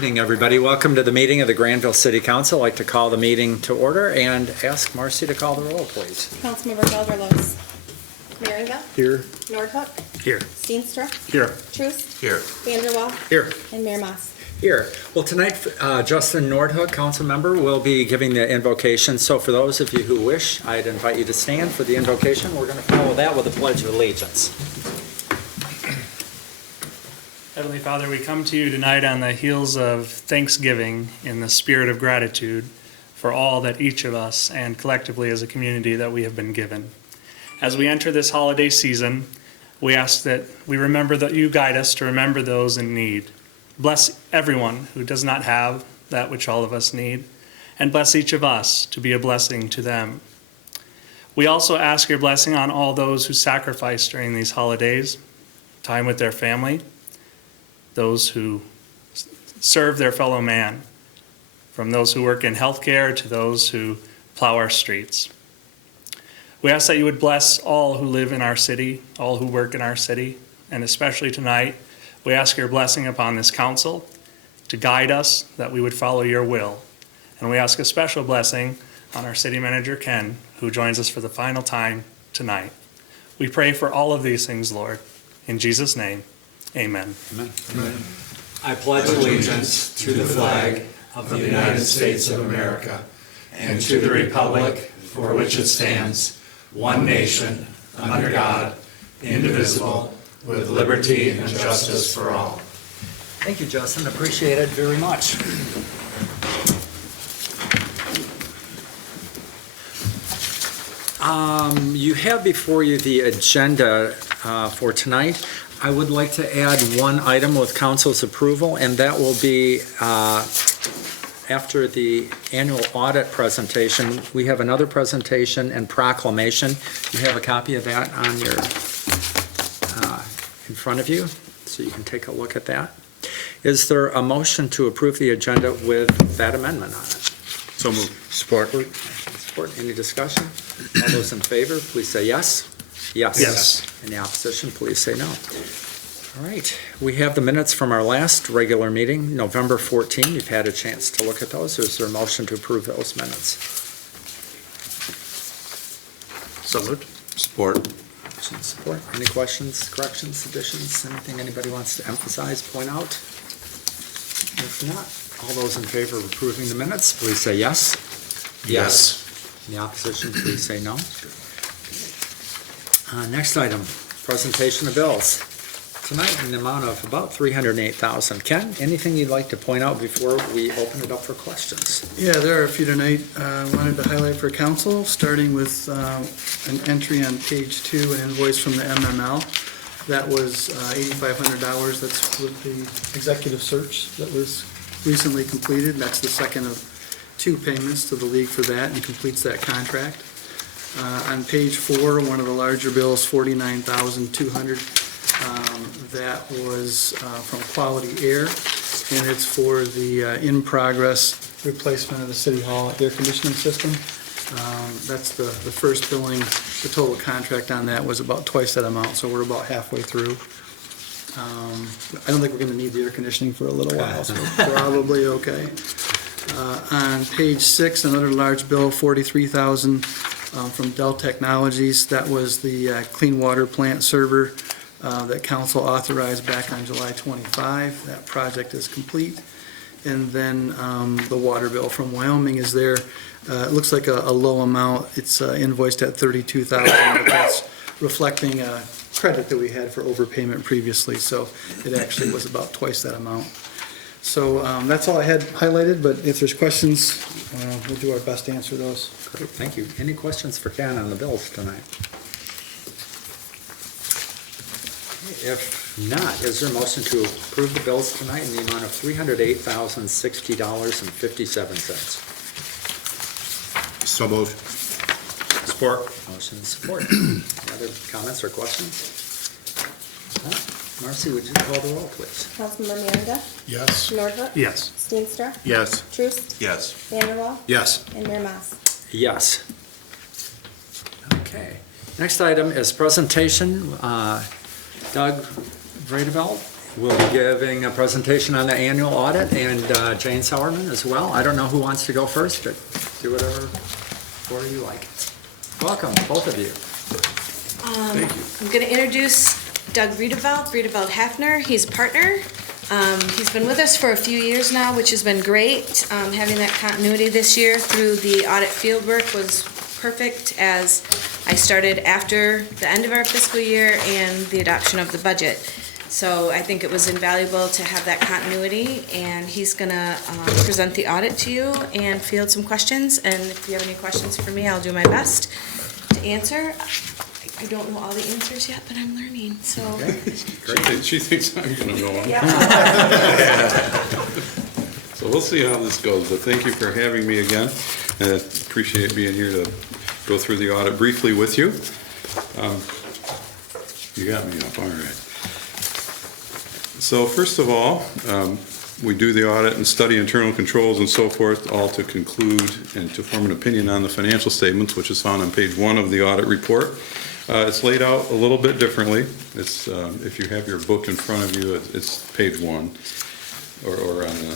evening, everybody. Welcome to the meeting of the Grandville City Council. I'd like to call the meeting to order and ask Marcy to call the roll, please. Councilmember Gelderlos. Merringa. Here. Nordhook. Here. Steenstra. Here. Truist. Here. Vanderwall. Here. And Mayor Mas. Here. Well, tonight, Justin Nordhook, council member, will be giving the invocation. So for those of you who wish, I'd invite you to stand for the invocation. We're going to follow that with a pledge of allegiance. Heavenly Father, we come to you tonight on the heels of Thanksgiving in the spirit of gratitude for all that each of us and collectively as a community that we have been given. As we enter this holiday season, we ask that we remember that you guide us to remember those in need. Bless everyone who does not have that which all of us need, and bless each of us to be a blessing to them. We also ask your blessing on all those who sacrifice during these holidays, time with their family, those who serve their fellow man, from those who work in healthcare to those who plow our streets. We ask that you would bless all who live in our city, all who work in our city, and especially tonight, we ask your blessing upon this council to guide us, that we would follow your will. And we ask a special blessing on our city manager, Ken, who joins us for the final time tonight. We pray for all of these things, Lord. In Jesus' name, amen. Amen. Amen. I pledge allegiance to the flag of the United States of America and to the republic for which it stands, one nation, under God, indivisible, with liberty and justice for all. Thank you, Justin. Appreciate it very much. You have before you the agenda for tonight. I would like to add one item with council's approval, and that will be after the annual audit presentation. We have another presentation and proclamation. You have a copy of that on your in front of you, so you can take a look at that. Is there a motion to approve the agenda with that amendment on it? So moved. Support. Support. Any discussion? All those in favor, please say yes. Yes. Yes. Any opposition, please say no. All right. We have the minutes from our last regular meeting, November 14. You've had a chance to look at those. Is there a motion to approve those minutes? So moved. Support. Motion support. Any questions, corrections, additions, anything anybody wants to emphasize, point out? If not, all those in favor of approving the minutes, please say yes. Yes. Any opposition, please say no. Next item, presentation of bills. Tonight in the amount of about $308,000. Ken, anything you'd like to point out before we open it up for questions? Yeah, there are a few tonight I wanted to highlight for council, starting with an entry on page 2, an invoice from the MML. That was $8,500. That's with the executive search that was recently completed. That's the second of 2 payments to the league for that and completes that contract. On page 4, one of the larger bills, $49,200. That was from Quality Air, and it's for the in-progress replacement of the City Hall air conditioning system. That's the first billing. The total contract on that was about twice that amount, so we're about halfway through. I don't think we're going to need the air conditioning for a little while, so probably okay. On page 6, another large bill, $43,000 from Dell Technologies. That was the clean water plant server that council authorized back on July 25. That project is complete. And then the water bill from Wyoming is there. It looks like a low amount. It's invoiced at $32,000, but that's reflecting a credit that we had for overpayment previously. So it actually was about twice that amount. So that's all I had highlighted, but if there's questions, we'll do our best to answer those. Great, thank you. Any questions for Ken on the bills tonight? If not, is there a motion to approve the bills tonight in the amount of $308,060.50? So moved. Support. Motion and support. Any other comments or questions? No? Marcy, would you call the roll, please? Councilmember Merringa. Yes. Nordhook. Yes. Steenstra. Yes. Truist. Yes. Vanderwall. Yes. And Mayor Mas. Yes. Okay. Next item is presentation. Doug Vredeveld will be giving a presentation on the annual audit, and Jane Sauerman as well. I don't know who wants to go first, but do whatever order you like. Welcome, both of you. I'm going to introduce Doug Breedeveld Hafner. He's a partner. He's been with us for a few years now, which has been great. Having that continuity this year through the audit fieldwork was perfect, as I started after the end of our fiscal year and the adoption of the budget. So I think it was invaluable to have that continuity, and he's going to present the audit to you and field some questions. And if you have any questions for me, I'll do my best to answer. I don't know all the answers yet, but I'm learning, so. She thinks I'm gonna know them. Yeah. So we'll see how this goes, but thank you for having me again. Appreciate being here to go through the audit briefly with you. You got me up, all right. So first of all, we do the audit and study internal controls and so forth, all to conclude and to form an opinion on the financial statements, which is found on page 1 of the audit report. It's laid out a little bit differently. It's, if you have your book in front of you, it's page 1, or on the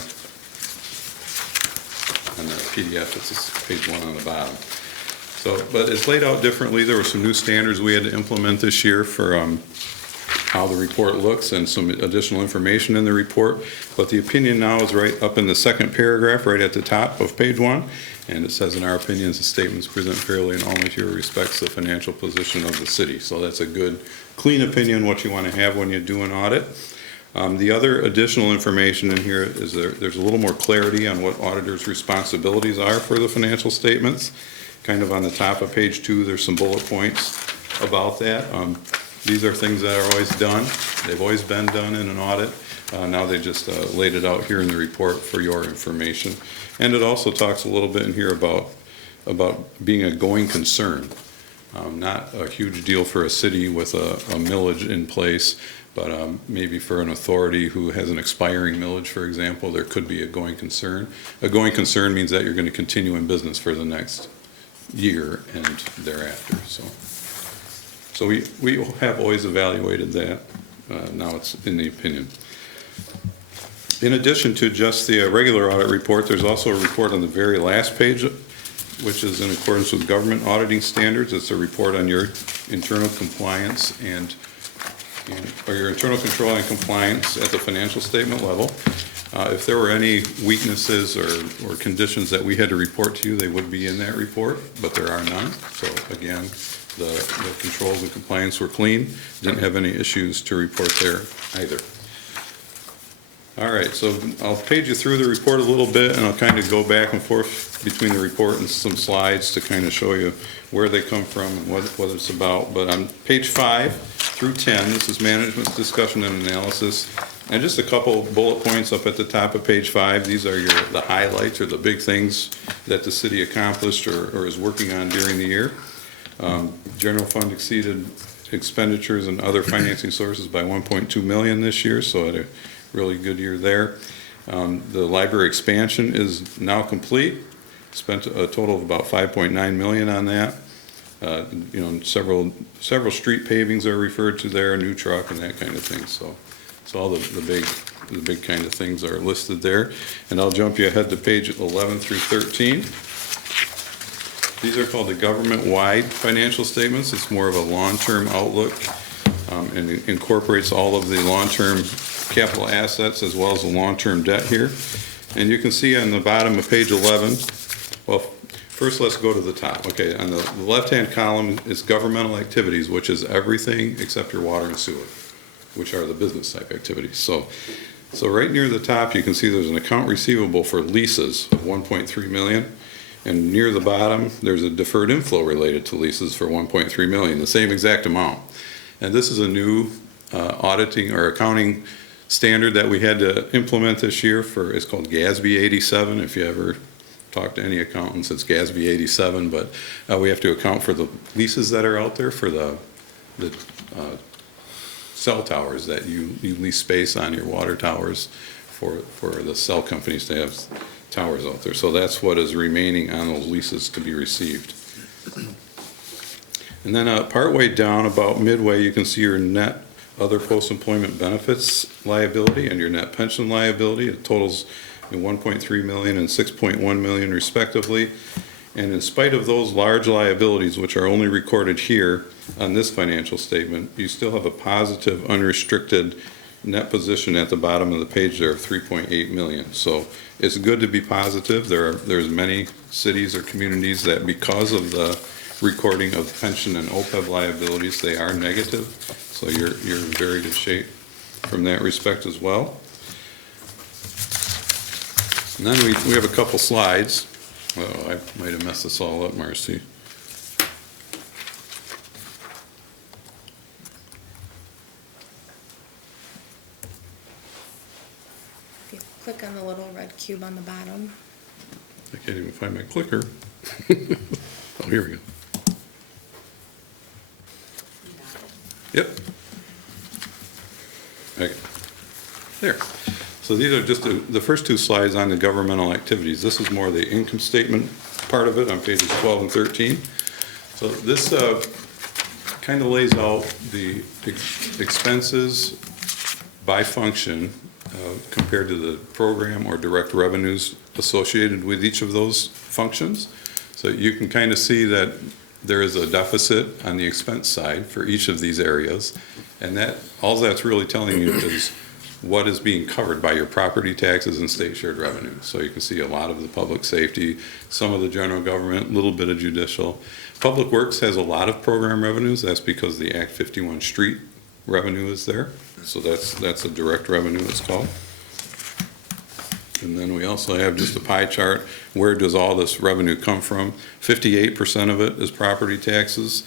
PDF, it's page 1 on the bottom. So, but it's laid out differently. There were some new standards we had to implement this year for how the report looks and some additional information in the report. But the opinion now is right up in the second paragraph, right at the top of page 1. And it says, in our opinions, the statements present fairly in all material respects the financial position of the city. So that's a good, clean opinion, what you want to have when you do an audit. The other additional information in here is there's a little more clarity on what auditors' responsibilities are for the financial statements. Kind of on the top of page 2, there's some bullet points about that. These are things that are always done. They've always been done in an audit. Now they just laid it out here in the report for your information. And it also talks a little bit in here about being a going concern. Not a huge deal for a city with a millage in place, but maybe for an authority who has an expiring millage, for example, there could be a going concern. A going concern means that you're going to continue in business for the next year and thereafter. So we have always evaluated that. Now it's in the opinion. In addition to just the regular audit report, there's also a report on the very last page, which is in accordance with government auditing standards. It's a report on your internal compliance or your internal control and compliance at the financial statement level. If there were any weaknesses or conditions that we had to report to you, they would be in that report, but there are none. So again, the controls and compliance were clean. Didn't have any issues to report there either. All right, so I'll page you through the report a little bit, and I'll kind of go back and forth between the report and some slides to kind of show you where they come from and what it's about. But on page 5 through 10, this is management's discussion and analysis. And just a couple bullet points up at the top of page 5. These are the highlights or the big things that the city accomplished or is working on during the year. General fund exceeded expenditures and other financing sources by 1.2 million this year, so at a really good year there. The library expansion is now complete. Spent a total of about 5.9 million on that. Several street pavings are referred to there, a new truck and that kind of thing. So all the big kind of things are listed there. And I'll jump you ahead to page 11 through 13. These are called the government-wide financial statements. It's more of a long-term outlook and it incorporates all of the long-term capital assets as well as the long-term debt here. And you can see on the bottom of page 11, well, first let's go to the top. Okay, on the left-hand column is governmental activities, which is everything except your water and sewer, which are the business type activities. So right near the top, you can see there's an account receivable for leases of 1.3 million. And near the bottom, there's a deferred inflow related to leases for 1.3 million, the same exact amount. And this is a new auditing or accounting standard that we had to implement this year it's called GASB 87. If you ever talk to any accountants, it's GASB 87, but we have to account for the leases that are out there for the cell towers that you lease space on your water towers for the cell companies to have towers out there. So that's what is remaining on those leases to be received. And then partway down, about midway, you can see your net other post-employment benefits liability and your net pension liability. It totals $1.3 million and $6.1 million respectively. And in spite of those large liabilities, which are only recorded here on this financial statement, you still have a positive unrestricted net position at the bottom of the page there of $3.8 million. So it's good to be positive. There's many cities or communities that, because of the recording of pension and OPEB liabilities, they are negative. So you're in very good shape from that respect as well. And then we have a couple slides. Oh, I might have messed this all up, Marcy. If you click on the little red cube on the bottom. I can't even find my clicker. Oh, here we go. Yep. Okay. There. So these are just the first two slides on the governmental activities. This is more the income statement part of it on pages 12 and 13. So this kind of lays out the expenses by function compared to the program or direct revenues associated with each of those functions. So you can kind of see that there is a deficit on the expense side for each of these areas. And that all that's really telling you is what is being covered by your property taxes and state shared revenue. So you can see a lot of the public safety, some of the general government, a little bit of judicial. Public Works has a lot of program revenues. That's because the Act 51 street revenue is there. So that's a direct revenue, it's called. And then we also have just a pie chart. Where does all this revenue come from? 58% of it is property taxes,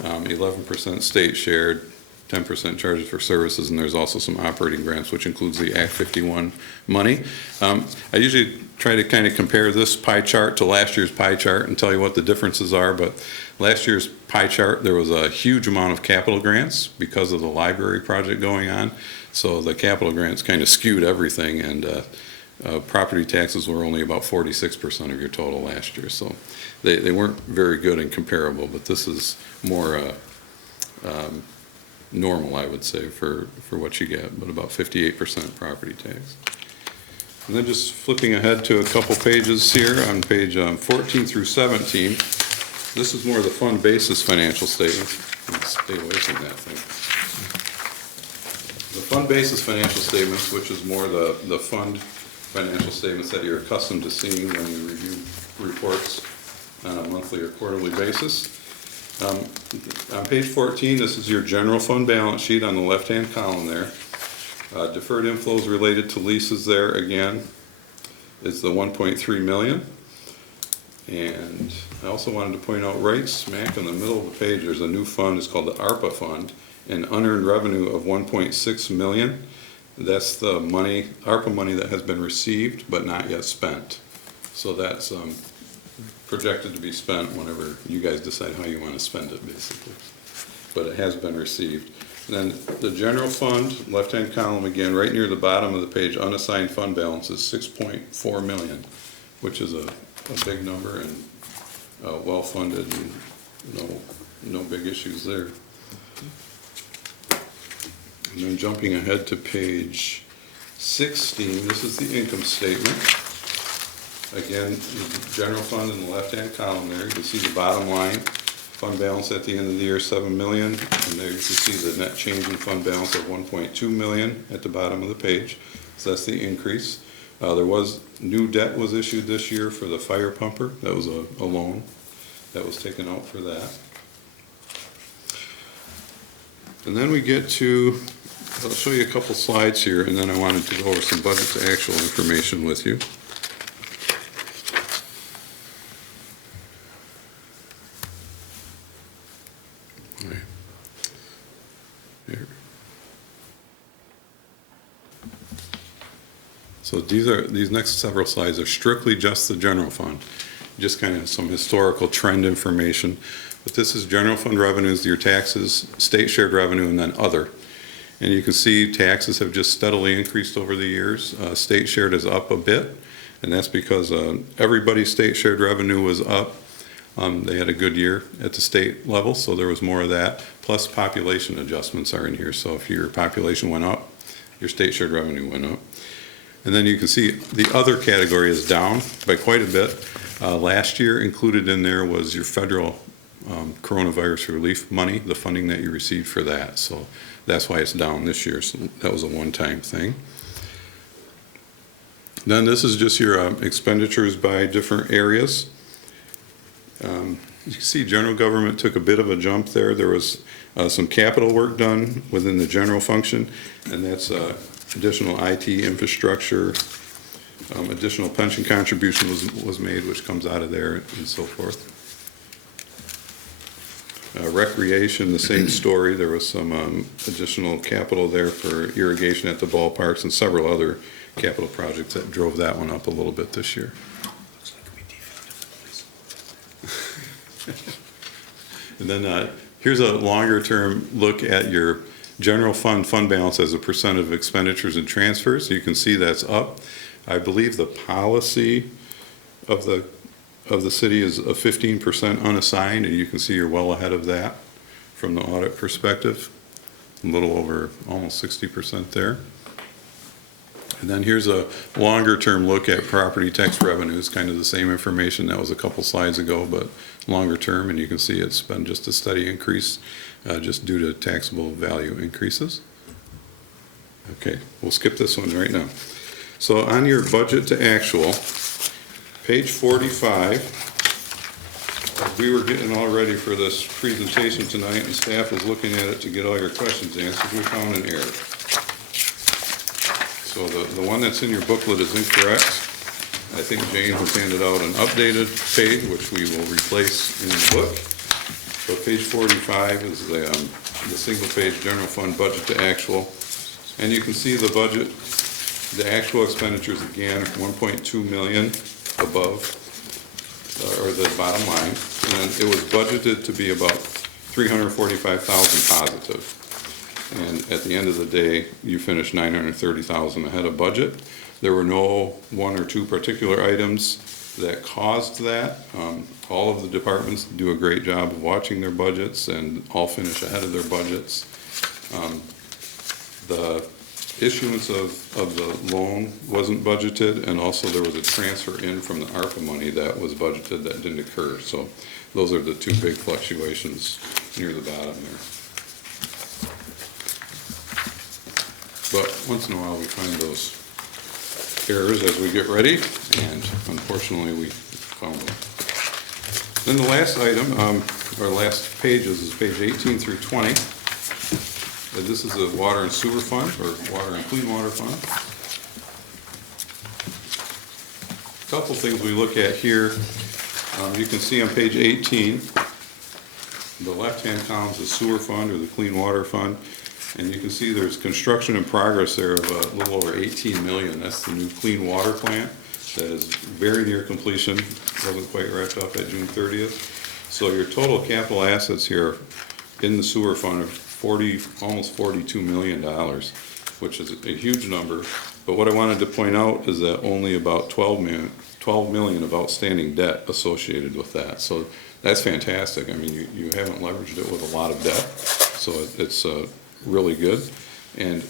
11% state shared, 10% charges for services, and there's also some operating grants, which includes the Act 51 money. I usually try to kind of compare this pie chart to last year's pie chart and tell you what the differences are, but last year's pie chart, there was a huge amount of capital grants because of the library project going on. So the capital grants kind of skewed everything, and property taxes were only about 46% of your total last year. So they weren't very good and comparable, but this is more normal, I would say, for what you get, but about 58% property tax. And then just flipping ahead to a couple pages here on page 14 through 17, this is more the fund basis financial statements. Stay away from that thing. The fund basis financial statements, which is more the fund financial statements that you're accustomed to seeing when you review reports on a monthly or quarterly basis. On page 14, this is your general fund balance sheet on the left-hand column there. Deferred inflows related to leases there, again, is the 1.3 million. And I also wanted to point out right smack in the middle of the page, there's a new fund, it's called the ARPA fund, an unearned revenue of 1.6 million. That's the money, ARPA money that has been received but not yet spent. So that's projected to be spent whenever you guys decide how you want to spend it, basically. But it has been received. And then the general fund, left-hand column again, right near the bottom of the page, unassigned fund balance is 6.4 million, which is a big number and well-funded, and no big issues there. And then jumping ahead to page 16, this is the income statement. Again, the general fund in the left-hand column there, you can see the bottom line. Fund balance at the end of the year, 7 million. And there you can see the net change in fund balance of 1.2 million at the bottom of the page. So that's the increase. There was new debt was issued this year for the fire pumper. That was a loan that was taken out for that. And then we get to, I'll show you a couple slides here, and then I wanted to go over some budget to actual information with you. So these next several slides are strictly just the general fund, just kind of some historical trend information. But this is general fund revenues, your taxes, state shared revenue, and then other. And you can see taxes have just steadily increased over the years. State shared is up a bit, and that's because everybody's state shared revenue was up. They had a good year at the state level, so there was more of that. Plus population adjustments are in here, so if your population went up, your state shared revenue went up. And then you can see the other category is down by quite a bit. Last year included in there was your federal coronavirus relief money, the funding that you received for that. So that's why it's down this year. So that was a one-time thing. Then this is just your expenditures by different areas. You can see general government took a bit of a jump there. There was some capital work done within the general function, and that's additional IT infrastructure, additional pension contribution was made, which comes out of there and so forth. Recreation, the same story. There was some additional capital there for irrigation at the ballparks and several other capital projects that drove that one up a little bit this year. And then here's a longer term look at your general fund balance as a percent of expenditures and transfers. You can see that's up. I believe the policy of the city is a 15% unassigned, and you can see you're well ahead of that from the audit perspective. A little over almost 60% there. And then here's a longer term look at property tax revenues, kind of the same information that was a couple slides ago, but longer term, and you can see it's been just a steady increase just due to taxable value increases. Okay, we'll skip this one right now. So on your budget to actual, page 45, we were getting all ready for this presentation tonight, and staff was looking at it to get all your questions answered. We found an error. So the one that's in your booklet is incorrect. I think Jane has handed out an updated page, which we will replace in the book. So page 45 is the single page general fund budget to actual. And you can see the budget, the actual expenditures again, 1.2 million above, or the bottom line. And it was budgeted to be about 345,000 positive. And at the end of the day, you finished 930,000 ahead of budget. There were no one or two particular items that caused that. All of the departments do a great job of watching their budgets and all finish ahead of their budgets. The issuance of the loan wasn't budgeted, and also there was a transfer in from the ARPA money that was budgeted that didn't occur. So those are the two big fluctuations near the bottom there. But once in a while we find those errors as we get ready, and unfortunately we found them. Then the last item, or last pages, is page 18 through 20. This is the water and sewer fund, or water and clean water fund. A couple things we look at here. You can see on page 18, the left-hand column is the sewer fund, or the clean water fund. And you can see there's construction in progress there of a little over 18 million. That's the new clean water plant that is very near completion. Wasn't quite wrapped up at June 30th. So your total capital assets here in the sewer fund are almost $42 million, which is a huge number. But what I wanted to point out is that only about 12 million of outstanding debt associated with that. So that's fantastic. I mean, you haven't leveraged it with a lot of debt. So it's really good. And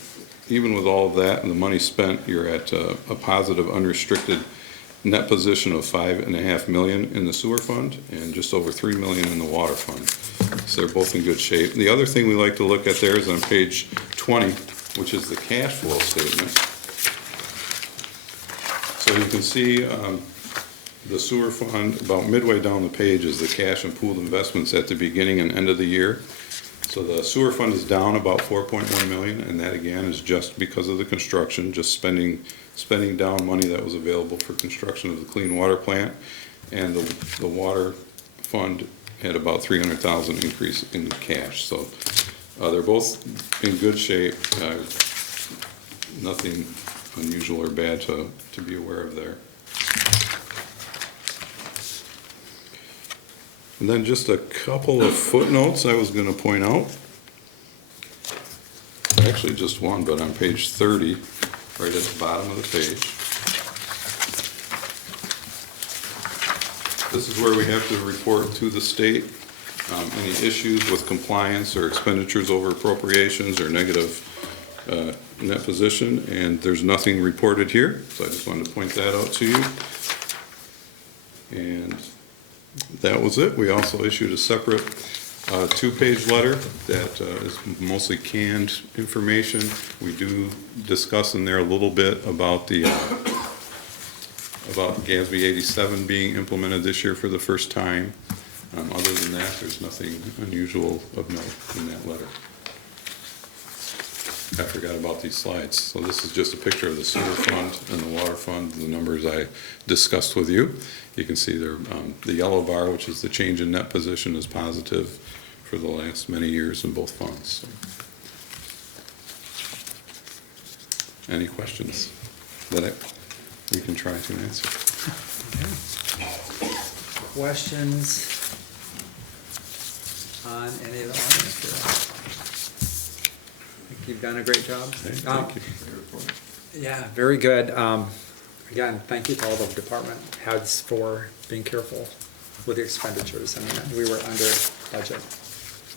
even with all of that and the money spent, you're at a positive unrestricted net position of $5.5 million in the sewer fund and just over $3 million in the water fund. So they're both in good shape. The other thing we like to look at there is on page 20, which is the cash flow statement. So you can see the sewer fund, about midway down the page is the cash and pooled investments at the beginning and end of the year. So the sewer fund is down about 4.1 million, and that again is just because of the construction, just spending down money that was available for construction of the clean water plant. And the water fund had about 300,000 increase in cash. So they're both in good shape. Nothing unusual or bad to be aware of there. And then just a couple of footnotes I was going to point out. Actually just one, but on page 30, right at the bottom of the page. This is where we have to report to the state any issues with compliance or expenditures over appropriations or negative net position, and there's nothing reported here, so I just wanted to point that out to you. And that was it. We also issued a separate two-page letter that is mostly canned information. We do discuss in there a little bit about the about GASB 87 being implemented this year for the first time. Other than that, there's nothing unusual of note in that letter. I forgot about these slides. So this is just a picture of the sewer fund and the water fund, the numbers I discussed with you. You can see there, the yellow bar, which is the change in net position, is positive for the last many years in both funds. Any questions that we can try to answer? Questions on any of the audience here? I think you've done a great job. Thank you. Yeah, very good. Again, thank you to all the department heads for being careful with the expenditures. I mean, we were under budget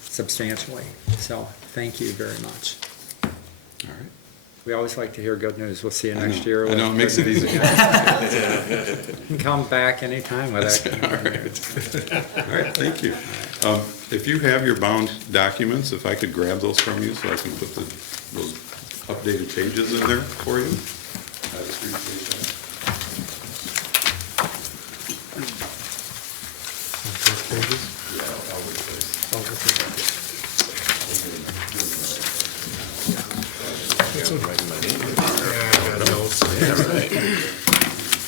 substantially, so thank you very much. All right. We always like to hear good news. We'll see you I next know. year. I know, it makes it easy. You can come back anytime with that. All right, thank you. If you have your bound documents, if I could grab those from you so I can put those updated pages in there for you. I just appreciate that. Yeah, I'll replace.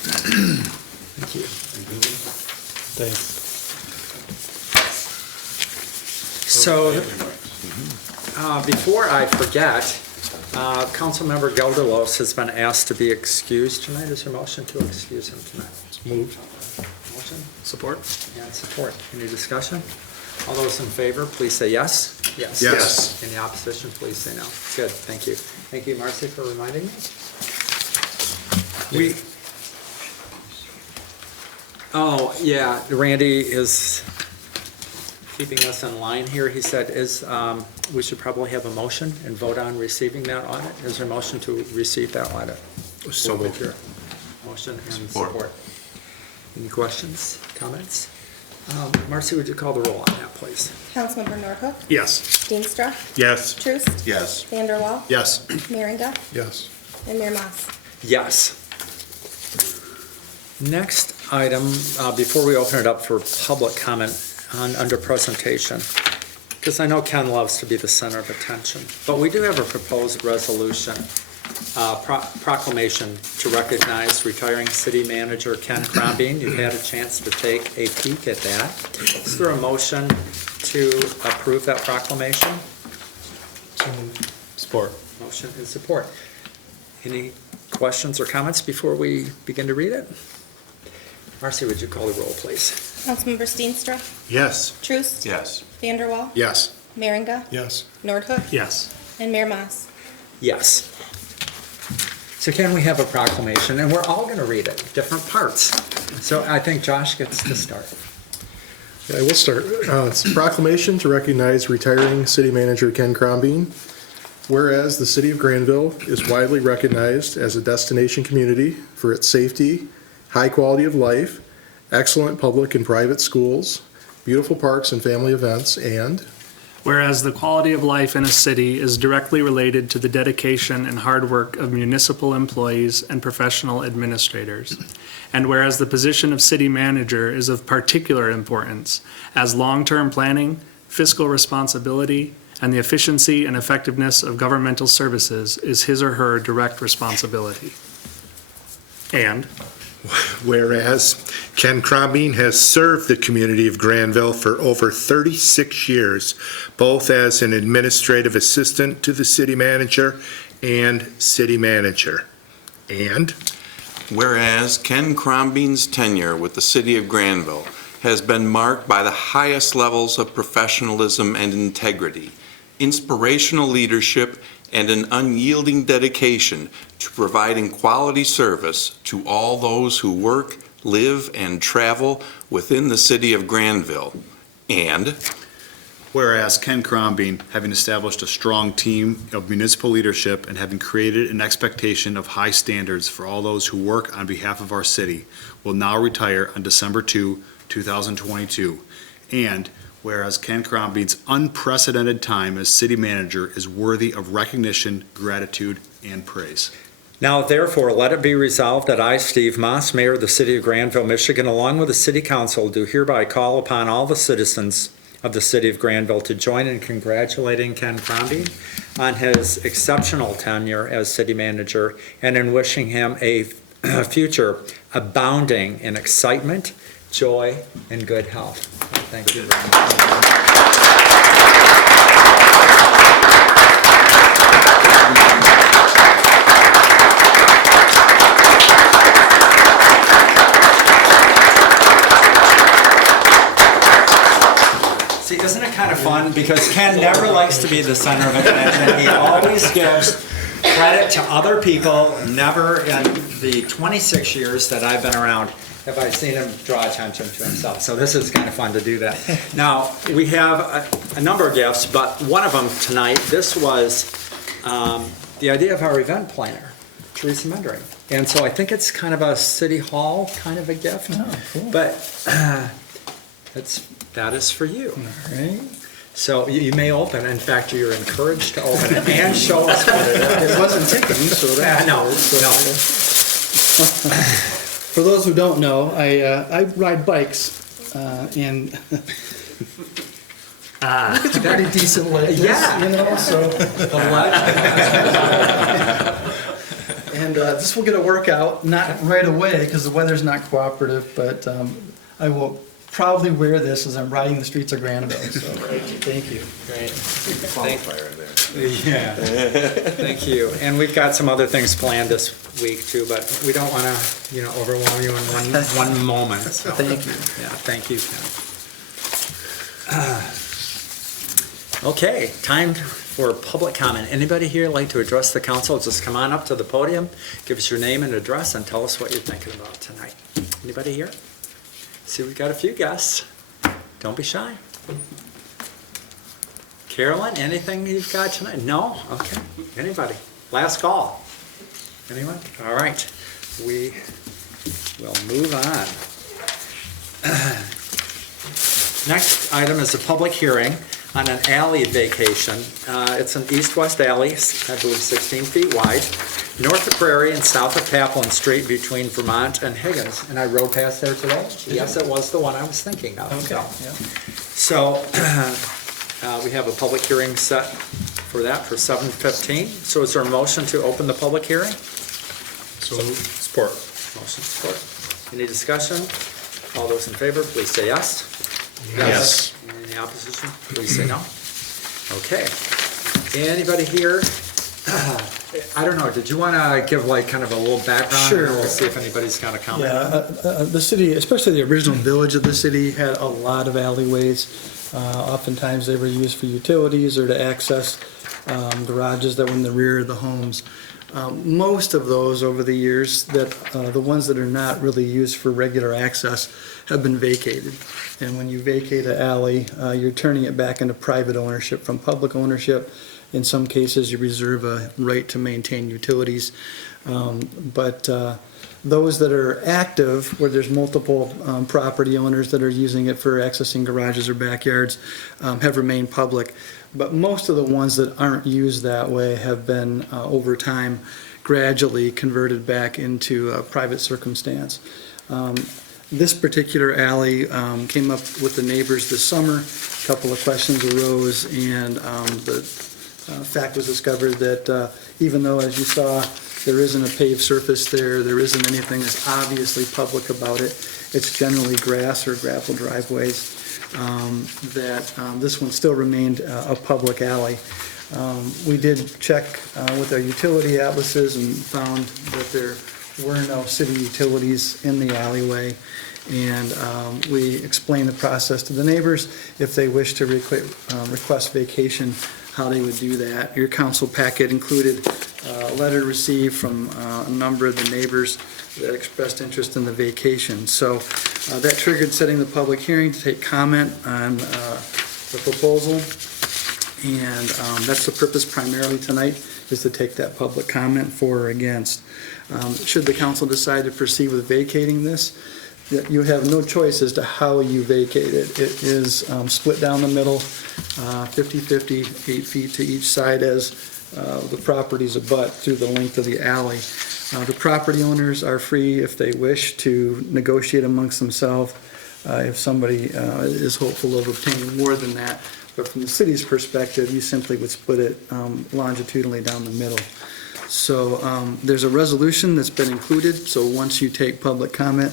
Thank you. Thanks. So, before I forget, Councilmember Gelderlos has been asked to be excused tonight. Is there a motion to excuse him tonight? Moved. Motion Support? and support. Any discussion? All those in favor, please say yes. Yes. Any opposition, please say no. Good, thank you. Thank you, Marcy, for reminding me. Oh, yeah, Randy is keeping us in line here. He said we should probably have a motion and vote on receiving that audit. Is there a motion to receive that audit? So moved. Motion and support. Any questions, comments? Marcy, would you call the roll on that, please? Councilmember Nordhook, Yes. Steenstra, Yes. Truce, Yes. Vanderwall, Yes. Merringa, Yes. and Mayor Mas. Yes. Next item, before we open it up for public comment under presentation, because I know Ken loves to be the center of attention, but we do have a proposed resolution, proclamation to recognize retiring city manager Ken Crombeen. You've had a chance to take a peek at that. Is there a motion to approve that proclamation? Support. Motion and support. Any questions or comments before we begin to read it? Marcy, would you call the roll, please? Councilmember Steenstra, Yes. Truce, Yes. Vanderwall, Yes. Merringa, Yes. Nordhook, Yes. and Mayor Mas. Yes. So can we have a proclamation? And we're all going to read it, different parts. So I think Josh gets to start. I will start. It's a proclamation to recognize retiring city manager Ken Crombeen. Whereas the city of Grandville is widely recognized as a destination community for its safety, high quality of life, excellent public and private schools, beautiful parks and family events, and Whereas the quality of life in a city is directly related to the dedication and hard work of municipal employees and professional administrators. And whereas the position of city manager is of particular importance, as long-term planning, fiscal responsibility, and the efficiency and effectiveness of governmental services is his or her direct responsibility. And Whereas Ken Crombeen has served the community of Grandville for over 36 years, both as an administrative assistant to the city manager and city manager. And Whereas Ken Crombeen's tenure with the city of Grandville has been marked by the highest levels of professionalism and integrity, inspirational leadership, and an unyielding dedication to providing quality service to all those who work, live, and travel within the city of Grandville. And Whereas Ken Crombie, having established a strong team of municipal leadership and having created an expectation of high standards for all those who work on behalf of our city, will now retire on December 2, 2022. And whereas Ken Crombie's unprecedented time as city manager is worthy of recognition, gratitude, and praise. Now therefore, let it be resolved that I, Steve Moss, Mayor of the City of Grandville, Michigan, along with the City Council, do hereby call upon all the citizens of the City of Grandville to join in congratulating Ken Crombie on his exceptional tenure as city manager and in wishing him a future abounding in excitement, joy, and good health. Thank you very much. See, isn't it kind of fun? Because Ken never likes to be the center of attention. He always gives credit to other people. Never in the 26 years that I've been around have I seen him draw attention to himself. So this is kind of fun to do that. Now, we have a number of gifts, but one of them tonight, this was the idea of our event planner, Teresa Mendering. And so I think it's kind of a city hall kind of a gift. Oh, cool. But that is for you. All right. So you may open. In fact, you're encouraged to open it and show us what it is. It wasn't ticking, so that. No. For those who don't know, I ride bikes, and it's a pretty decent leg, Yeah. you know. So, and this will get a workout, not right away because the weather's not cooperative, but I will proudly wear this as I'm riding the streets of Grandville. So, thank you. Great. Yeah. Thank you. And we've got some other things planned this week too, but we don't want to, overwhelm you in one moment. So. Thank you. Yeah. Thank you, Ken. Okay. Time for public comment. Anybody here like to address the council? Just come on up to the podium, give us your name and address, and tell us what you're thinking about tonight. Anybody here? See, we've got a few guests. Don't be shy. Carolyn, anything you've got tonight? No? Okay. Anybody? Last call. Anyone? All right. We will move on. Next item is a public hearing on an alley vacation. It's an east-west alley, I believe 16 feet wide, north of Prairie and south of Paplin Street between Vermont and Higgins. And I rode past there today. Yes, it was the one I was thinking of. Okay. So we have a public hearing set for that for 7:15. So is there a motion to open the public hearing? So support. Motion support. Any discussion? All those in favor, please say yes. Yes. Any opposition? Please say no. Okay. Anybody here? I don't know, did you want to give like kind of a little background? Sure. And we'll see if anybody's got a comment. Yeah, the city, especially the original village of the city, had a lot of alleyways. Oftentimes they were used for utilities or to access garages that were in the rear of the homes. Most of those over the years, the ones that are not really used for regular access, have been vacated. And when you vacate an alley, you're turning it back into private ownership from public ownership. In some cases, you reserve a right to maintain utilities. But those that are active, where there's multiple property owners that are using it for accessing garages or backyards, have remained public. But most of the ones that aren't used that way have been, over time, gradually converted back into a private circumstance. This particular alley came up with the neighbors this summer. A couple of questions arose, and the fact was discovered that even though, as you saw, there isn't a paved surface there isn't anything that's obviously public about it, it's generally grass or gravel driveways, this one still remained a public alley. We did check with our utility atlases and found that there were no city utilities in the alleyway. And we explained the process to the neighbors. If they wish to request vacation, how they would do that. Your council packet included a letter received from a number of the neighbors that expressed interest in the vacation. So that triggered setting the public hearing to take comment on the proposal. And that's the purpose primarily tonight, is to take that public comment for or against. Should the council decide to proceed with vacating this, you have no choice as to how you vacate it. It is split down the middle, 50-50, 8 feet to each side as the properties abut through the length of the alley. The property owners are free, if they wish, to negotiate amongst themselves if somebody is hopeful of obtaining more than that. But from the city's perspective, you simply would split it longitudinally down the middle. So there's a resolution that's been included, so once you take public comment,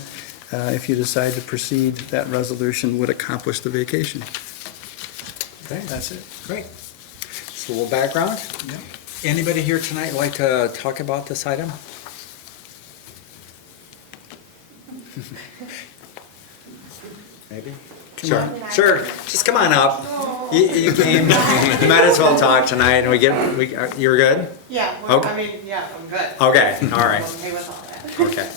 if you decide to proceed, that resolution would accomplish the vacation. Okay, That's it. great. So a little background? Yep. Anybody here tonight like to talk about this item? Maybe? Sure, sure, just come on up. You came, you might as well talk tonight, and you're good? Yeah, Okay. I mean, yeah, I'm good. Okay, all right, I'm okay with all that. okay,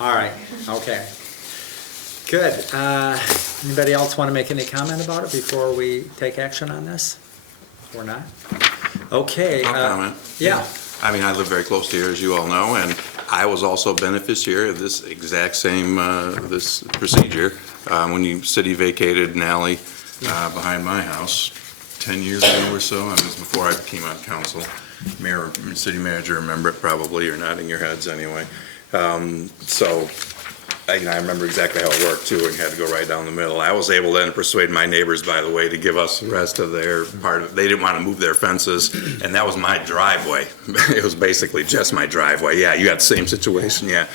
all right, okay. Good. Anybody else want to make any comment about it before we take action on this? Or not? Okay. I'll comment. Yeah. I mean, I live very close to here, as you all know, and I was also a beneficiary of this exact same, this procedure. When the city vacated an alley behind my house 10 years ago or so, and it was before I became on council. Mayor, city manager remember it probably, or nodding your heads anyway. I remember exactly how it worked too, and had to go right down the middle. I was able then to persuade my neighbors, by the way, to give us the rest of their part. They didn't want to move their fences, and that was my driveway. It was basically just my driveway. Yeah, you got the same situation, yeah.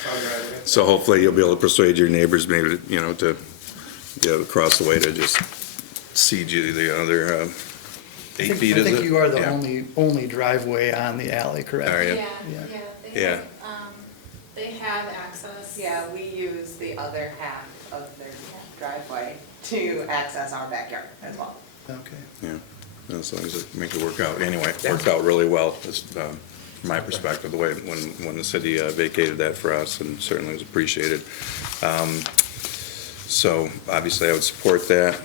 So hopefully you'll be able to persuade your neighbors maybe, to across the way to just cede you the other 8 feet, I is it? think you are the Yeah. only driveway on the alley, correct? Are you? Yeah. Yeah. They have access. Yeah, we use the other half of their driveway to access our backyard as well. Okay. Yeah, as long as it makes it work out. Anyway, it worked out really well, from my perspective, the way, when the city vacated that for us, and certainly was appreciated. So obviously I would support that.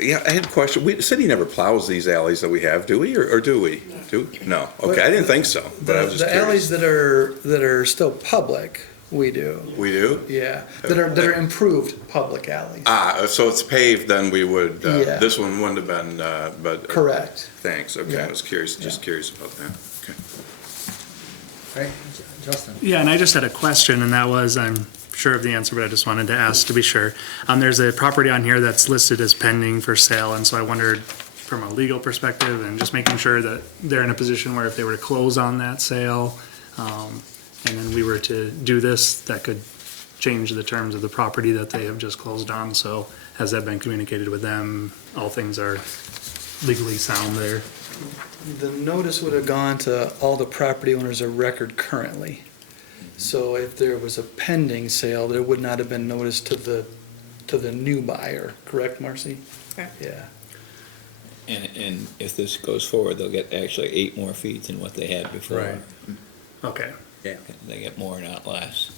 Yeah, I had a question. The city never plows these alleys that we have, do we, or do we? Do we? No, okay, I didn't think so, but I was just The curious. alleys that are still public, we do. We do? Yeah, that are improved public alleys. So it's paved, then we would, Yeah. this one wouldn't have been, but. Correct. Thanks, okay, Yeah. I was curious, just Yeah. curious about that, okay. Right, Justin? Yeah, and I just had a question, and that was, I'm sure of the answer, but I just wanted to ask to be sure. There's a property on here that's listed as pending for sale, and so I wondered from a legal perspective and just making sure that they're in a position where if they were to close on that sale, and then we were to do this, that could change the terms of the property that they have just closed on. So has that been communicated with them? All things are legally sound there? The notice would have gone to all the property owners of record currently. So if there was a pending sale, there would not have been notice to the new buyer, correct, Marcy? Correct. Yeah. And if this goes forward, they'll get actually 8 more feet than what they had before. Right. Okay. Yeah. They get more, not less.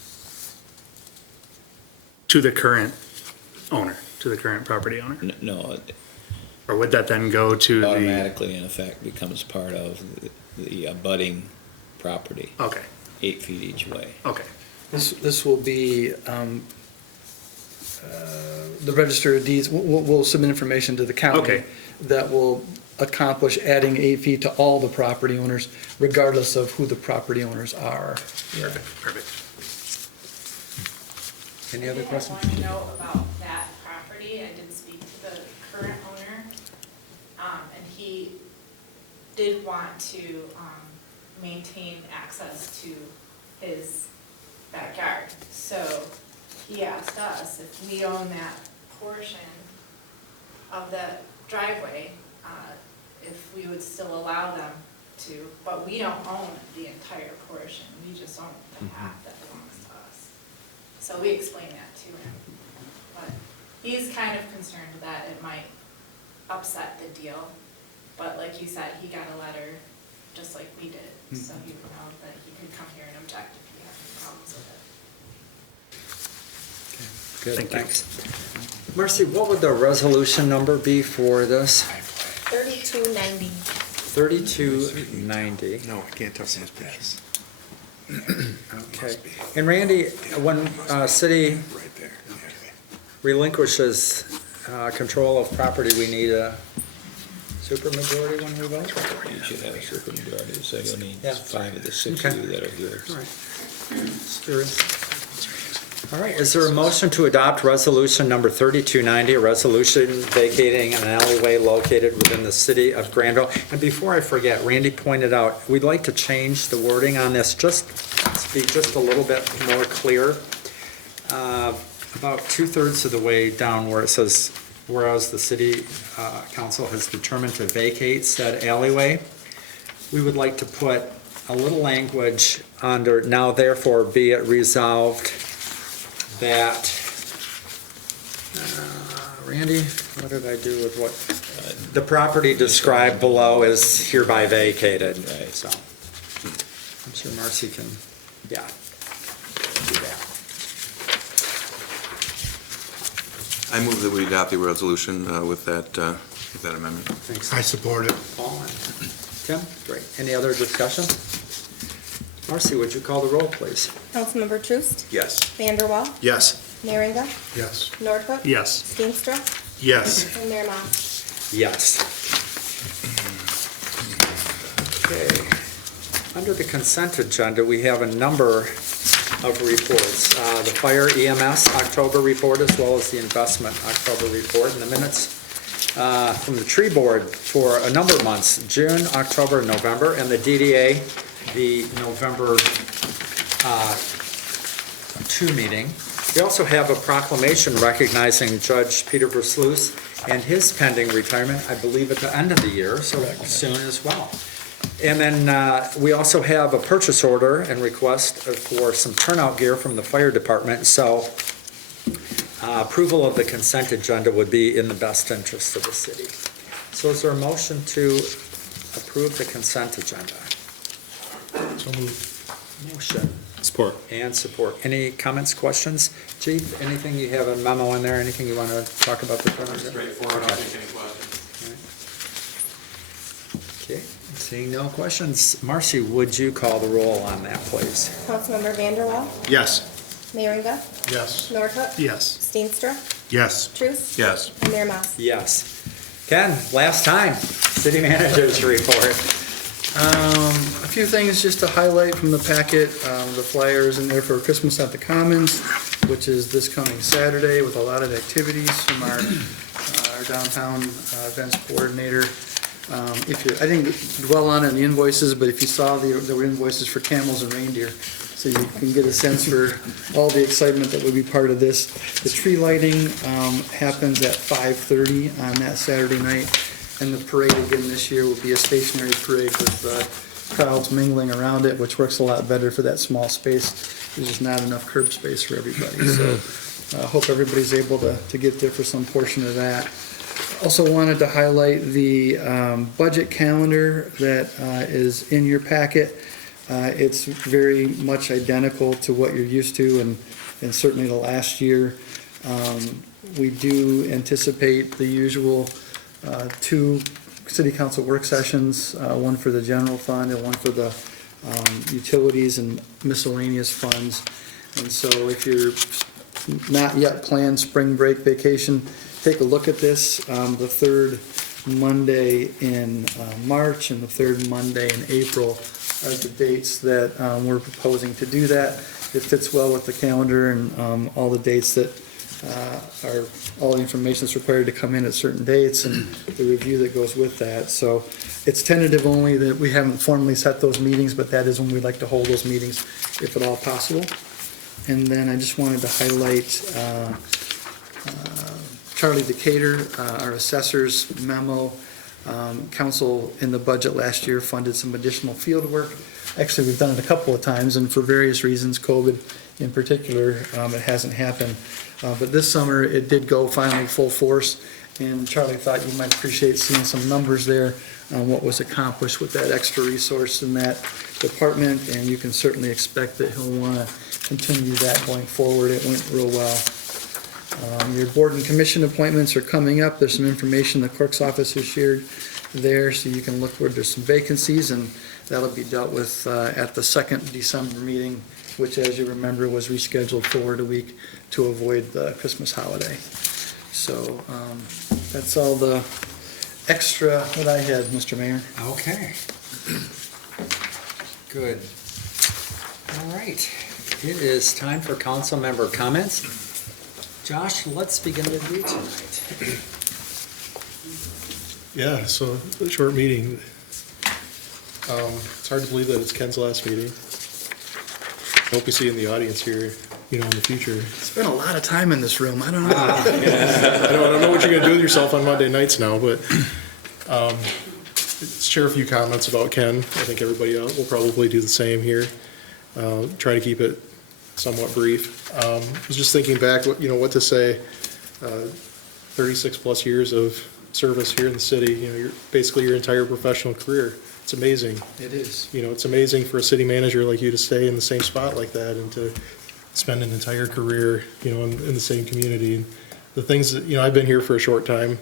To the current owner, to the current property owner? No, it Or would that then go to the? automatically, in effect, becomes part of the abutting property, Okay, 8 feet each way. okay. This will be, the Register of Deeds, we'll submit information to the county. Okay. That will accomplish adding 8 feet to all the property owners, regardless of who the property owners are. Perfect. Any other questions? I did have one note about that property. I did speak to the current owner, and he did want to maintain access to his backyard. So he asked us if we own that portion of the driveway, if we would still allow them to, but we don't own the entire portion. We just own the half that belongs to us. So we explained that to him. But he's kind of concerned that it might upset the deal But like you said, he got a letter, just like we did, so he would know that he could come here and object if he had any problems with it. Good, thanks. Marcy, what would the resolution number be for this? 3290. 3290. No, I can't touch those pictures. Okay. And Randy, when city relinquishes control of property, we need a supermajority when we vote? You should have a supermajority, so you'll need Yeah. 5 of the 6 Okay. of you that are here. All right. Curious. All right, is there a motion to adopt resolution number 3290, a resolution vacating an alleyway located within the city of Grandville? And before I forget, Randy pointed out, we'd like to change the wording on this, just to be just a little bit more clear. About 2/3 of the way down where it says, whereas the city council has determined to vacate said alleyway, we would like to put a little language under, now therefore be it resolved that, Randy, what did I do with what? The property described below is hereby vacated. Right. So, I'm sure Marcy can, yeah, do that. I move that we adopt the resolution with that amendment. Thanks. I support it. Paul and Tim, great. Any other discussion? Marcy, would you call the roll, please? Councilmember Truist, Yes. Vanderwall, Yes. Merringa, Yes. Nordhook, Yes. Steenstra, Yes. and Mayor Mas. Yes. Okay. Under the consent agenda, we have a number of reports. The fire EMS October report, as well as the investment October report, and the minutes from the tree board for a number of months, June, October, and November, and the DDA, the November 2 meeting. We also have a proclamation recognizing Judge Peter Versluis and his pending retirement, I believe at the end of the year, so soon as well. And then we also have a purchase order and request for some turnout gear from the fire department, so approval of the consent agenda would be in the best interest of the city. So is there a motion to approve the consent agenda? So moved. Motion Support. and support. Any comments, questions? Chief, anything, you have a memo in there, anything you want to talk about the turnout gear? Straightforward, I don't think any questions. Okay, seeing no questions, Marcy, would you call the roll on that, please? Councilmember Vanderwall, Yes. Merringa, Yes. Nordhook, Yes. Steenstra, Yes. Truist, Yes. and Mayor Mas. Yes. Ken, last time, city manager's report. A few things just to highlight from the packet. The flyer is in there for Christmas at the Commons, which is this coming Saturday with a lot of activities from our downtown events coordinator. I didn't dwell on it in the invoices, but if you saw, there were invoices for camels and reindeer. So you can get a sense for all the excitement that would be part of this. The tree lighting happens at 5:30 on that Saturday night. And the parade again this year will be a stationary parade with crowds mingling around it, which works a lot better for that small space. There's just not enough curb space for everybody. So I hope everybody's able to get there for some portion of that. Also wanted to highlight the budget calendar that is in your packet. It's very much identical to what you're used to and certainly the last year. We do anticipate the usual 2 city council work sessions, one for the general fund and one for the utilities and miscellaneous funds. And so if you're not yet planned spring break vacation, take a look at this. The 3rd Monday in March and the 3rd Monday in April are the dates that we're proposing to do that. It fits well with the calendar and all the dates that all the information that's required to come in at certain dates and the review that goes with that. So it's tentative only that we haven't formally set those meetings, but that is when we'd like to hold those meetings, if at all possible. And then I just wanted to highlight Charlie Decatur, our assessor's memo. Council in the budget last year funded some additional field work. Actually, we've done it a couple of times, and for various reasons, COVID in particular, it hasn't happened. But this summer, it did go finally full force, and Charlie thought you might appreciate seeing some numbers there on what was accomplished with that extra resource in that department, and you can certainly expect that he'll want to continue that going forward. It went real well. Your board and commission appointments are coming up. There's some information the clerk's office has shared there, so you can look where there's some vacancies, and that'll be dealt with at the second December meeting, which, as you remember, was rescheduled forward a week to avoid the Christmas holiday. So that's all the extra that I had, Mr. Mayor. Okay. Good. All right. It is time for council member comments. Josh, let's begin with you tonight. Yeah, so a short meeting. It's hard to believe that it's Ken's last meeting. I hope we see you in the audience here, in the future. Spent a lot of time in this room. I don't know. I don't know what you're gonna do with yourself on Monday nights now, but share a few comments about Ken. I think everybody else will probably do the same here. Try to keep it somewhat brief. I was just thinking back, what to say. 36 plus years of service here in the city, basically your entire professional career. It's amazing. It is. It's amazing for a city manager like you to stay in the same spot like that and to spend an entire career, in the same community. And the things that, I've been here for a short time,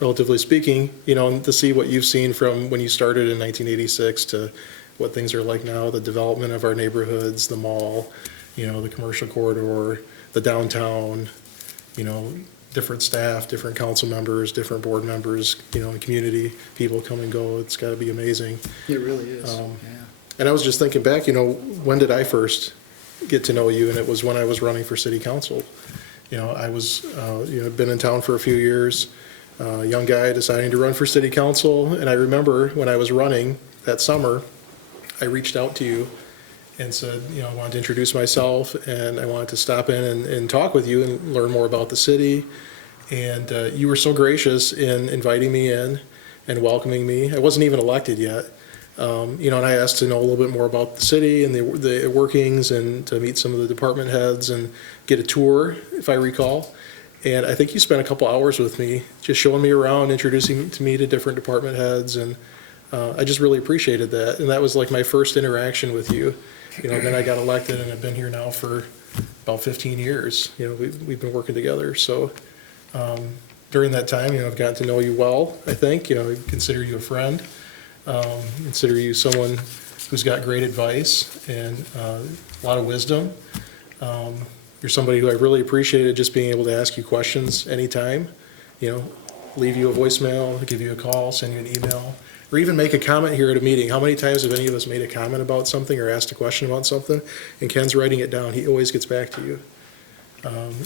relatively speaking, and to see what you've seen from when you started in 1986 to what things are like now, the development of our neighborhoods, the mall, the commercial corridor, the downtown, different staff, different council members, different board members, the community, people come and go. It's got to be amazing. It really is. Yeah. And I was just thinking back, when did I first get to know you? And it was when I was running for city council. I was, been in town for a few years, young guy deciding to run for city council. And I remember when I was running that summer, I reached out to you and said, I wanted to introduce myself and I wanted to stop in and talk with you and learn more about the city. And you were so gracious in inviting me in and welcoming me. I wasn't even elected yet. And I asked to know a little bit more about the city and the workings and to meet some of the department heads and get a tour, if I recall. And I think you spent a couple hours with me, just showing me around, introducing me to different department heads. And I just really appreciated that. And that was like my first interaction with you. Then I got elected and I've been here now for about 15 years. We've been working together. So during that time, I've gotten to know you well, I think. I consider you a friend. Consider you someone who's got great advice and a lot of wisdom. You're somebody who I really appreciated just being able to ask you questions anytime. Leave you a voicemail, give you a call, send you an email, or even make a comment here at a meeting. How many times have any of us made a comment about something or asked a question about something, and Ken's writing it down? He always gets back to you.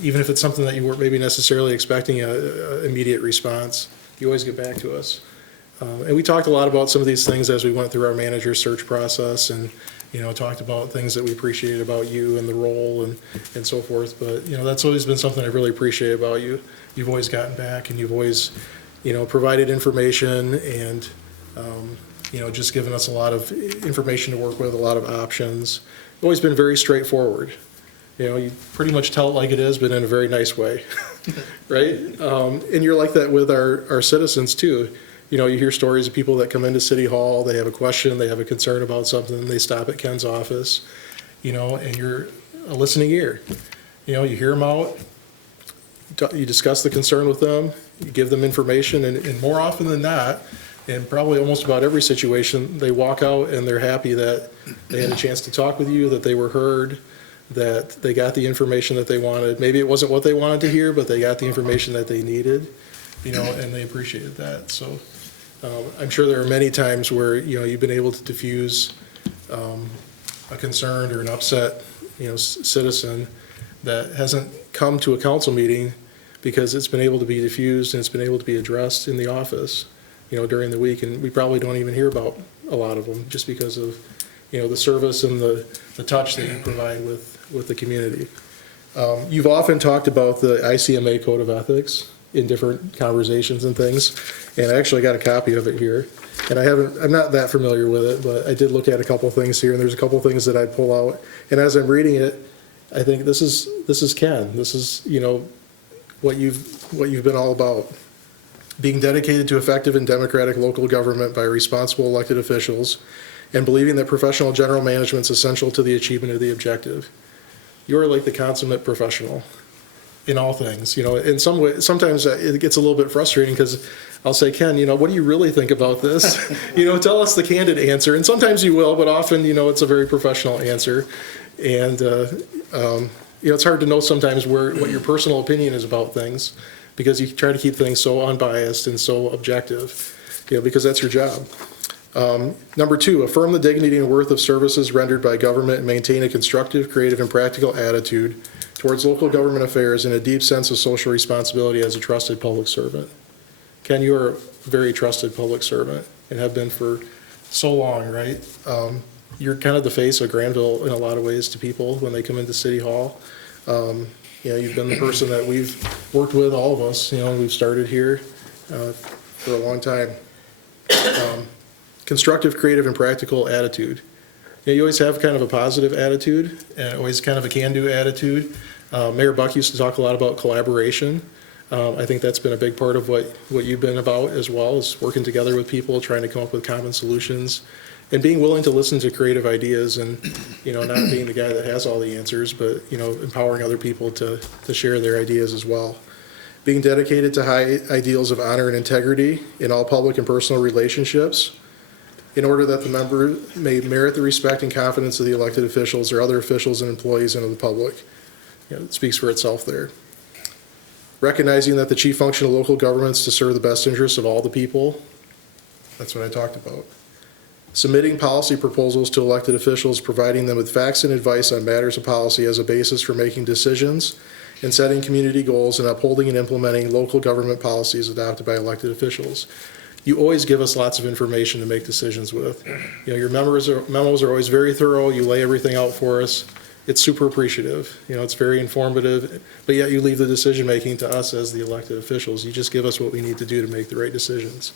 Even if it's something that you weren't maybe necessarily expecting an immediate response, you always get back to us. And we talked a lot about some of these things as we went through our manager search process and, talked about things that we appreciated about you and the role and so forth. But, that's always been something I really appreciate about you. You've always gotten back and you've always, provided information and, just given us a lot of information to work with, a lot of options. You've always been very straightforward. You pretty much tell it like it is, but in a very nice way, right? And you're like that with our citizens too. You hear stories of people that come into City Hall, they have a question, they have a concern about something, they stop at Ken's office, and you're a listening ear. You hear them out, you discuss the concern with them, you give them information, and more often than not, and probably almost about every situation, they walk out and they're happy that they had a chance to talk with you, that they were heard, that they got the information that they wanted. Maybe it wasn't what they wanted to hear, but they got the information that they needed, and they appreciated that. So I'm sure there are many times where, you've been able to diffuse a concern or an upset, citizen that hasn't come to a council meeting because it's been able to be diffused and it's been able to be addressed in the office, during the week. And we probably don't even hear about a lot of them just because of, the service and the touch that you provide with the community. You've often talked about the ICMA Code of Ethics in different conversations and things, and I actually got a copy of it here. And I'm not that familiar with it, but I did look at a couple things here, and there's a couple things that I'd pull out. And as I'm reading it, I think this is Ken. This is, what you've been all about. being dedicated to effective and democratic local government by responsible elected officials, and believing that professional general management is essential to the achievement of the objective. You are like the consummate professional in all things, in some way. Sometimes it gets a little bit frustrating because I'll say, Ken, what do you really think about this? Tell us the candid answer. And sometimes you will, but often, it's a very professional answer. And, it's hard to know sometimes what your personal opinion is about things, because you try to keep things so unbiased and so objective, because that's your job. Number 2, affirm the dignity and worth of services rendered by government and maintain a constructive, creative, and practical attitude towards local government affairs and a deep sense of social responsibility as a trusted public servant. Ken, you are a very trusted public servant and have been for so long, right? You're kind of the face of Grandville in a lot of ways to people when they come into City Hall. You've been the person that we've worked with, all of us, we've started here for a long time. Constructive, creative, and practical attitude. You always have kind of a positive attitude and always kind of a can-do attitude. Mayor Buck used to talk a lot about collaboration. I think that's been a big part of what you've been about as well, is working together with people, trying to come up with common solutions, and being willing to listen to creative ideas and, not being the guy that has all the answers, but, empowering other people to share their ideas as well. Being dedicated to high ideals of honor and integrity in all public and personal relationships, in order that the member may merit the respect and confidence of the elected officials or other officials and employees and of the public. It speaks for itself there. Recognizing that the chief function of local government is to serve the best interests of all the people. That's what I talked about. Submitting policy proposals to elected officials, providing them with facts and advice on matters of policy as a basis for making decisions and setting community goals, and upholding and implementing local government policies adopted by elected officials. You always give us lots of information to make decisions with. Your memos are always very thorough. You lay everything out for us. It's super appreciative. It's very informative, but yet you leave the decision making to us as the elected officials. You just give us what we need to do to make the right decisions.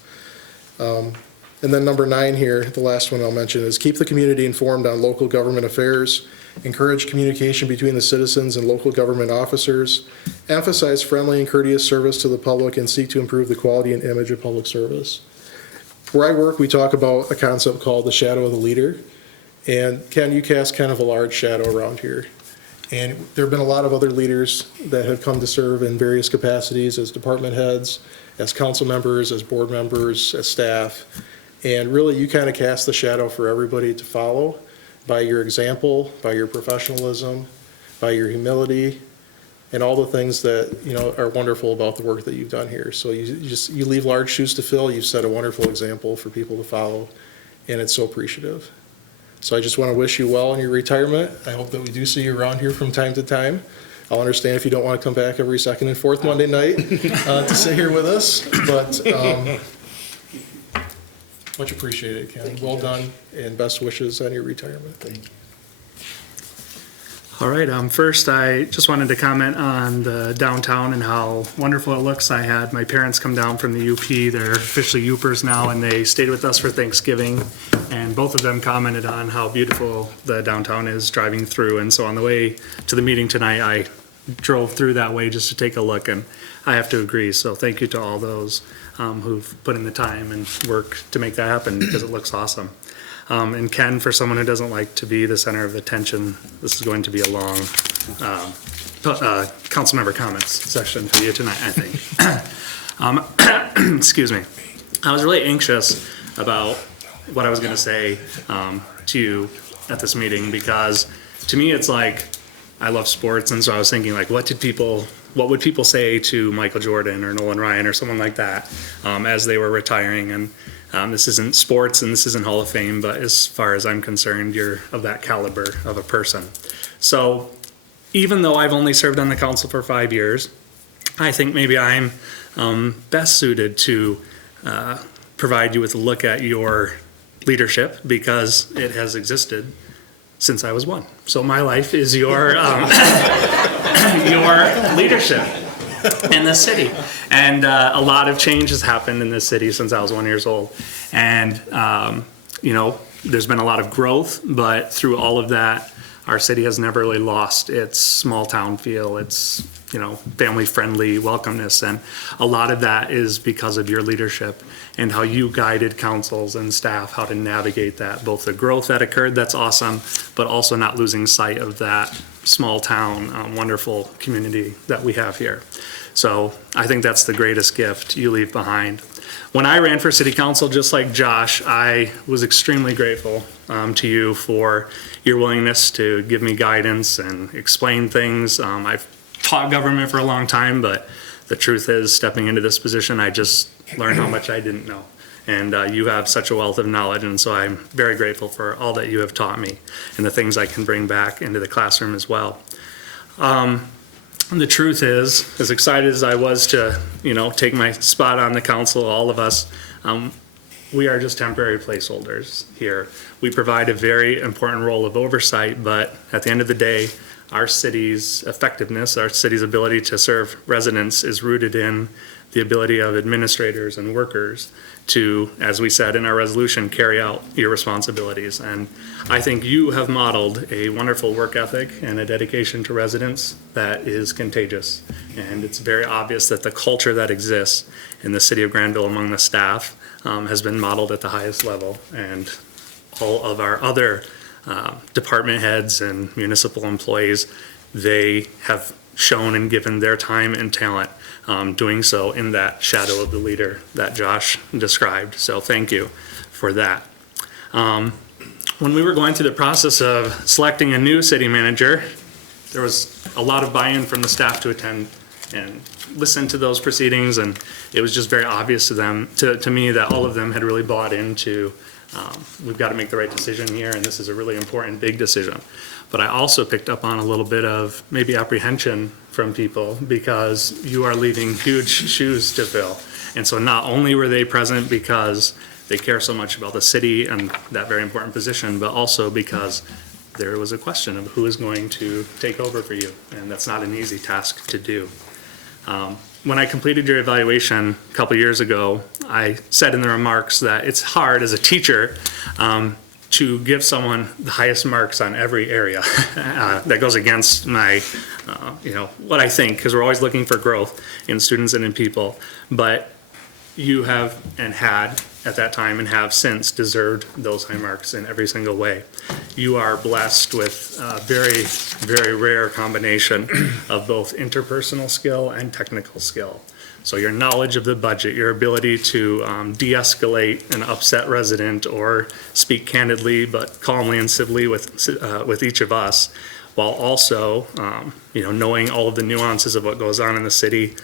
And then number 9 here, the last one I'll mention, is keep the community informed on local government affairs, encourage communication between the citizens and local government officers, emphasize friendly and courteous service to the public, and seek to improve the quality and image of public service. Where I work, we talk about a concept called the shadow of the leader. And Ken, you cast kind of a large shadow around here. And there have been a lot of other leaders that have come to serve in various capacities as department heads, as council members, as board members, as staff. And really, you kind of cast the shadow for everybody to follow by your example, by your professionalism, by your humility, and all the things that are wonderful about the work that you've done here. So you leave large shoes to fill. You've set a wonderful example for people to follow, and it's so appreciative. So I just want to wish you well in your retirement. I hope that we do see you around here from time to time. I'll understand if you don't want to come back every second and fourth Monday night to sit here with us, but much appreciated, Ken. Well done, and best wishes on your retirement. Thank you. All right, first I just wanted to comment on the downtown and how wonderful it looks. I had my parents come down from the UP, they're officially Upers now, and they stayed with us for Thanksgiving, and both of them commented on how beautiful the downtown is driving through. And so on the way to the meeting tonight, I drove through that way just to take a look, and I have to agree. So thank you to all those who've put in the time and work to make that happen, because it looks awesome. And Ken, for someone who doesn't like to be the center of attention, this is going to be a long council member comments session for you tonight, I think. Excuse me. I was really anxious about what I was going to say to you at this meeting, because to me it's like, I love sports, and so I was thinking, like, what would people say to Michael Jordan or Nolan Ryan or someone like that as they were retiring? And this isn't sports and this isn't Hall of Fame, but as far as I'm concerned, you're of that caliber of a person. So even though I've only served on the council for 5 years, I think maybe I'm best suited to provide you with a look at your leadership, because it has existed since I was 1. So my life is your your leadership in this city. And a lot of change has happened in this city since I was 1 year old. And, there's been a lot of growth, but through all of that, our city has never really lost its small town feel, its family-friendly welcomeness. And a lot of that is because of your leadership and how you guided councils and staff how to navigate that, both the growth that occurred, that's awesome, but also not losing sight of that small town, wonderful community that we have here. So I think that's the greatest gift you leave behind. When I ran for city council, just like Josh, I was extremely grateful to you for your willingness to give me guidance and explain things. I've taught government for a long time, but the truth is, stepping into this position, I just learned how much I didn't know. And you have such a wealth of knowledge, and so I'm very grateful for all that you have taught me and the things I can bring back into the classroom as well. The truth is, as excited as I was to, take my spot on the council, all of us, we are just temporary placeholders here. We provide a very important role of oversight, but at the end of the day, our city's effectiveness, our city's ability to serve residents is rooted in the ability of administrators and workers to, as we said in our resolution, carry out your responsibilities. And I think you have modeled a wonderful work ethic and a dedication to residents that is contagious. And it's very obvious that the culture that exists in the city of Grandville among the staff has been modeled at the highest level. And all of our other department heads and municipal employees, they have shown and given their time and talent doing so in that shadow of the leader that Josh described. So thank you for that. When we were going through the process of selecting a new city manager, there was a lot of buy-in from the staff to attend and listen to those proceedings, and it was just very obvious to me that all of them had really bought into we've got to make the right decision here, and this is a really important, big decision. But I also picked up on a little bit of maybe apprehension from people because you are leaving huge shoes to fill. And so not only were they present because they care so much about the city and that very important position, but also because there was a question of who is going to take over for you. And that's not an easy task to do. When I completed your evaluation a couple years ago, I said in the remarks that it's hard as a teacher to give someone the highest marks on every area. That goes against my, what I think, because we're always looking for growth in students and in people. But you have and had at that time and have since deserved those high marks in every single way. You are blessed with a very, very rare combination of both interpersonal skill and technical skill. So your knowledge of the budget, your ability to de-escalate an upset resident or speak candidly but calmly and civilly with each of us, while also knowing all of the nuances of what goes on in the city,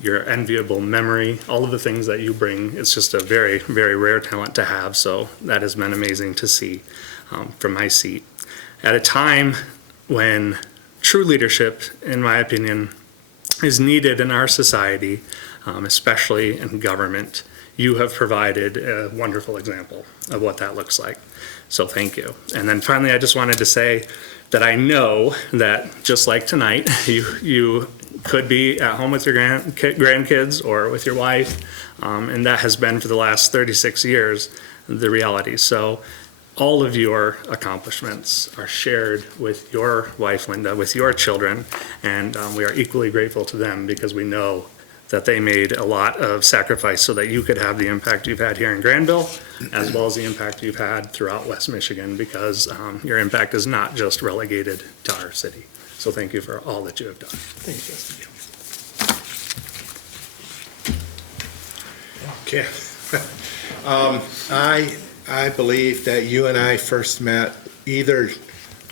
your enviable memory, all of the things that you bring. It's just a very, very rare talent to have. So that has been amazing to see from my seat. At a time when true leadership, in my opinion, is needed in our society, especially in government, you have provided a wonderful example of what that looks like. So thank you. And then finally, I just wanted to say that I know that just like tonight, you could be at home with your grandkids or with your wife, and that has been for the last 36 years the reality. So all of your accomplishments are shared with your wife, Linda, with your children, and we are equally grateful to them because we know that they made a lot of sacrifice so that you could have the impact you've had here in Grandville, as well as the impact you've had throughout West Michigan, because your impact is not just relegated to our city. So thank you for all that you have done. Thanks, Justin. Okay. I believe that you and I first met either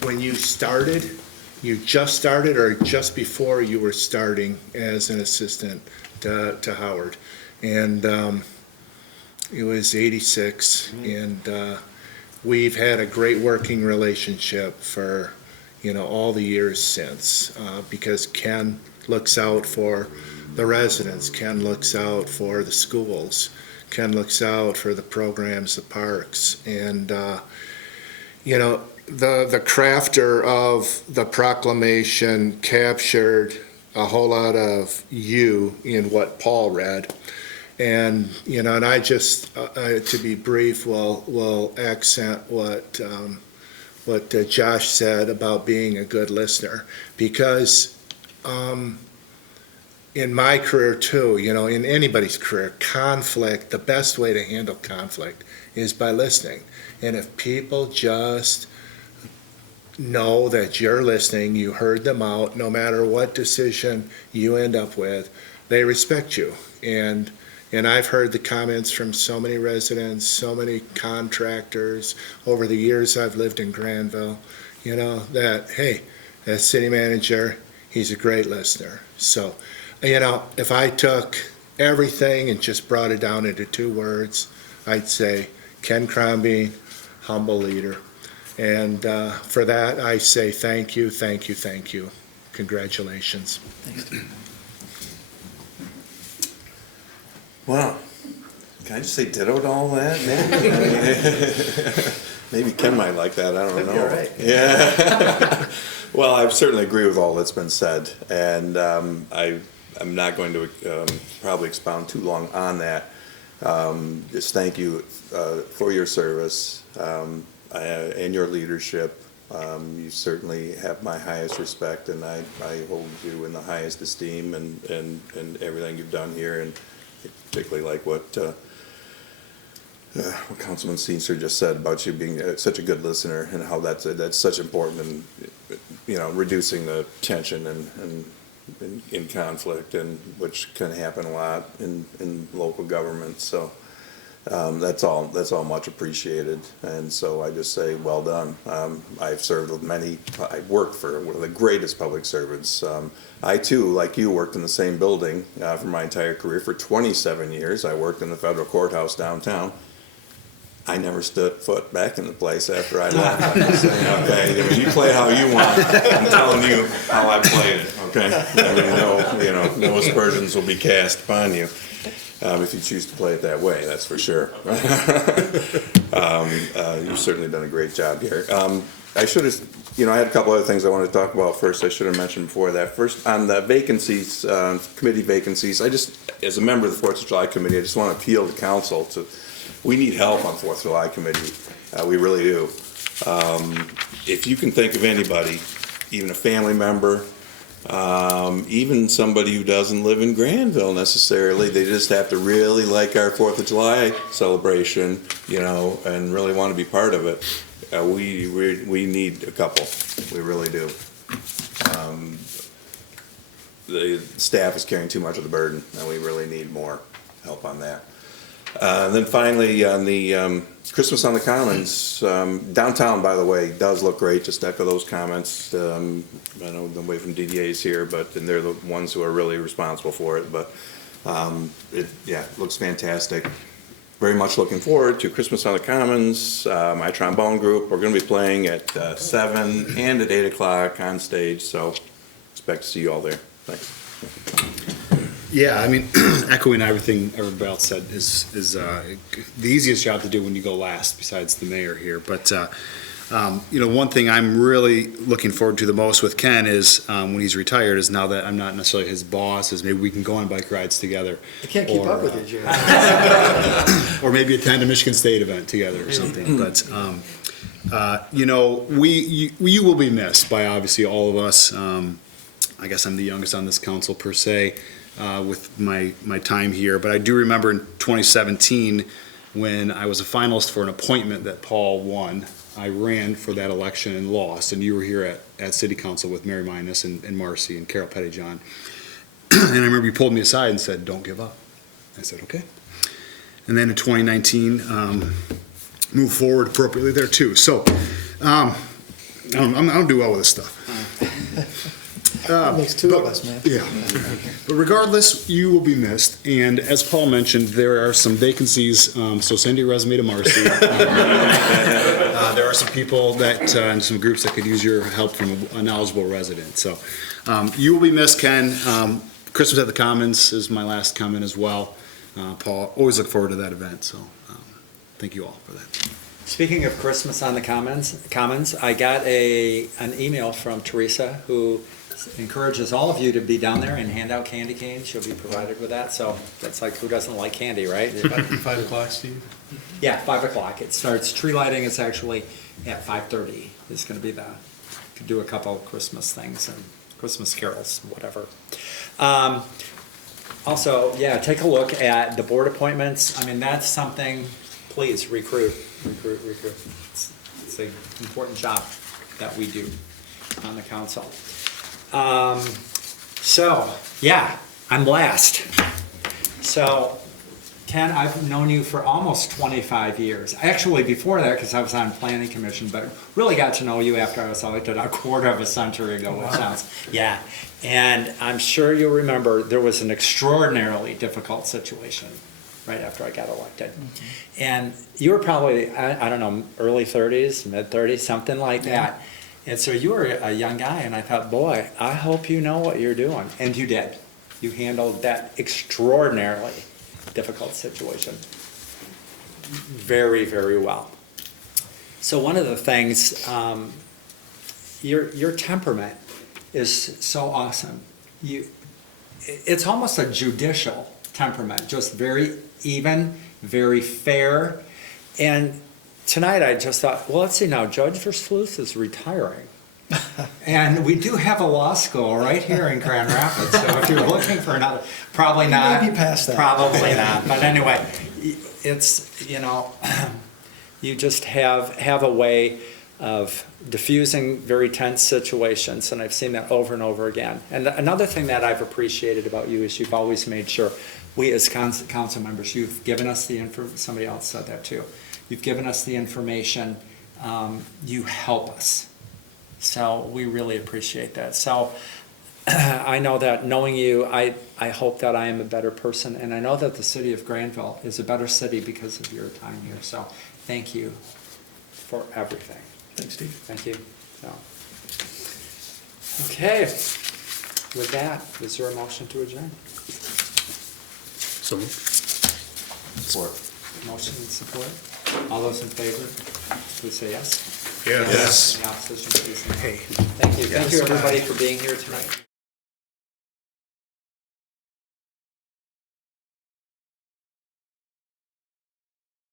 when you just started, or just before you were starting as an assistant to Howard. And it was 86, and we've had a great working relationship for all the years since, because Ken looks out for the residents, Ken looks out for the schools, Ken looks out for the programs, the parks, and the crafter of the proclamation captured a whole lot of you in what Paul read. And and I just to be brief will accent what Josh said about being a good listener, because in my career too, in anybody's career, conflict, the best way to handle conflict is by listening. And if people just know that you're listening, you heard them out, no matter what decision you end up with, they respect you. And I've heard the comments from so many residents, so many contractors over the years I've lived in Grandville, that, hey, that city manager, he's a great listener. So, if I took everything and just brought it down into 2 words, I'd say Ken Crombie, humble leader. And for that, I say thank you, thank you, thank you. Congratulations. Wow. Can I just say ditto to all that? Maybe, maybe Ken might like that, I don't know. You're right. Yeah. Well, I certainly agree with all that's been said, and I'm not going to probably expound too long on that. Just thank you for your service and your leadership. You certainly have my highest respect, and I hold you in the highest esteem and everything you've done here, and particularly like what Councilman Seenster just said about you being such a good listener, and how that's such important in reducing the tension and in conflict, and which can happen a lot in local government. So that's all much appreciated, and so I just say well done. I've served with I worked for one of the greatest public servants. I too, like you, worked in the same building for my entire career. For 27 years I worked in the federal courthouse downtown. I never stood foot back in the place after I left. I'm just saying, okay, I mean, you play how you want. I'm telling you how I played it, okay? I mean, no aspersions will be cast upon you if you choose to play it that way, that's for sure. You've certainly done a great job here. I should have, I had a couple other things I wanted to talk about first. I should have mentioned before that. First, on the vacancies, committee vacancies, as a member of the 4th of July committee, I just want to appeal to council we need help on 4th of July committee. We really do. If you can think of anybody, even a family member, even somebody who doesn't live in Grandville necessarily, they just have to really like our 4th of July celebration, and really want to be part of it. We need a couple. We really do. The staff is carrying too much of the burden, and we really need more help on that. And then finally, on the Christmas on the Commons, downtown, by the way, does look great. Just echo those comments. I know nobody from DDA's here, and they're the ones who are really responsible for it. But it looks fantastic. Very much looking forward to Christmas on the Commons. My trombone group, we're going to be playing at 7 and at 8 o'clock on stage. So expect to see you all there. Thanks. Yeah, I mean, echoing everything everybody else said is the easiest job to do when you go last, besides the mayor here. But one thing I'm really looking forward to the most with Ken is when he's retired, is now that I'm not necessarily his boss, is maybe we can go on bike rides together. I can't keep up with you, Jim. Or maybe attend a Michigan State event together or something. But you will be missed by obviously all of us. I guess I'm the youngest on this council per se. With my time here, but I do remember in 2017 when I was a finalist for an appointment that Paul won. I ran for that election and lost, and you were here at City Council with Mary Minus and Marcy and Carol Pettyjohn. And I remember you pulled me aside and said, "Don't give up." I said, "Okay." And then in 2019, moved forward appropriately there too. So I don't do well with this stuff. Makes two of us, man. Yeah. But regardless, you will be missed. And as Paul mentioned, there are some vacancies, so send your resume to Marcy. There are some people and some groups that could use your help from a knowledgeable resident. So you will be missed, Ken. Christmas at the Commons is my last comment as well. Paul, always look forward to that event. So thank you all for that. Speaking of Christmas on the Commons, I got an email from Teresa who encourages all of you to be down there and hand out candy canes. She'll be provided with that. So that's like, who doesn't like candy, right? 5 o'clock, Steve? Yeah, 5 o'clock. It starts, tree lighting is actually at 5:30. It's going to be could do a couple Christmas things and Christmas carols, whatever. Also, yeah, take a look at the board appointments. I mean, that's something, please recruit. It's an important job that we do on the council. So, yeah, I'm last. So, Ken, I've known you for almost 25 years. Actually, before that, because I was on planning commission, but really got to know you after I was elected a quarter of a century ago, which sounds, yeah. And I'm sure you'll remember there was an extraordinarily difficult situation right after I got elected. And you were probably, I don't know, early 30s, mid 30s, something like that. And so you were a young guy, and I thought, boy, I hope you know what you're doing. And you did. You handled that extraordinarily difficult situation very, very well. So one of the things, your temperament is so awesome. It's almost a judicial temperament, just very even, very fair. And tonight I just thought, well, let's see now, Judge Versluis is retiring. And we do have a law school right here in Grand Rapids, so if you're looking for another, probably not. Maybe past that. Probably not, but anyway, it's, you just have a way of diffusing very tense situations, and I've seen that over and over again. And another thing that I've appreciated about you is you've always made sure, we as council members, you've given us the somebody else said that too, you've given us the information, you help us. So we really appreciate that. So I know that knowing you, I hope that I am a better person, and I know that the city of Grandville is a better city because of your time here. So thank you for everything. Thanks, Steve. Thank you. So, okay, with that, is there a motion to adjourn? So moved. Support. Motion and support. All those in favor, please say yes. Yes. Any opposition, please say no. Thank you. Thank you, everybody, for being here tonight.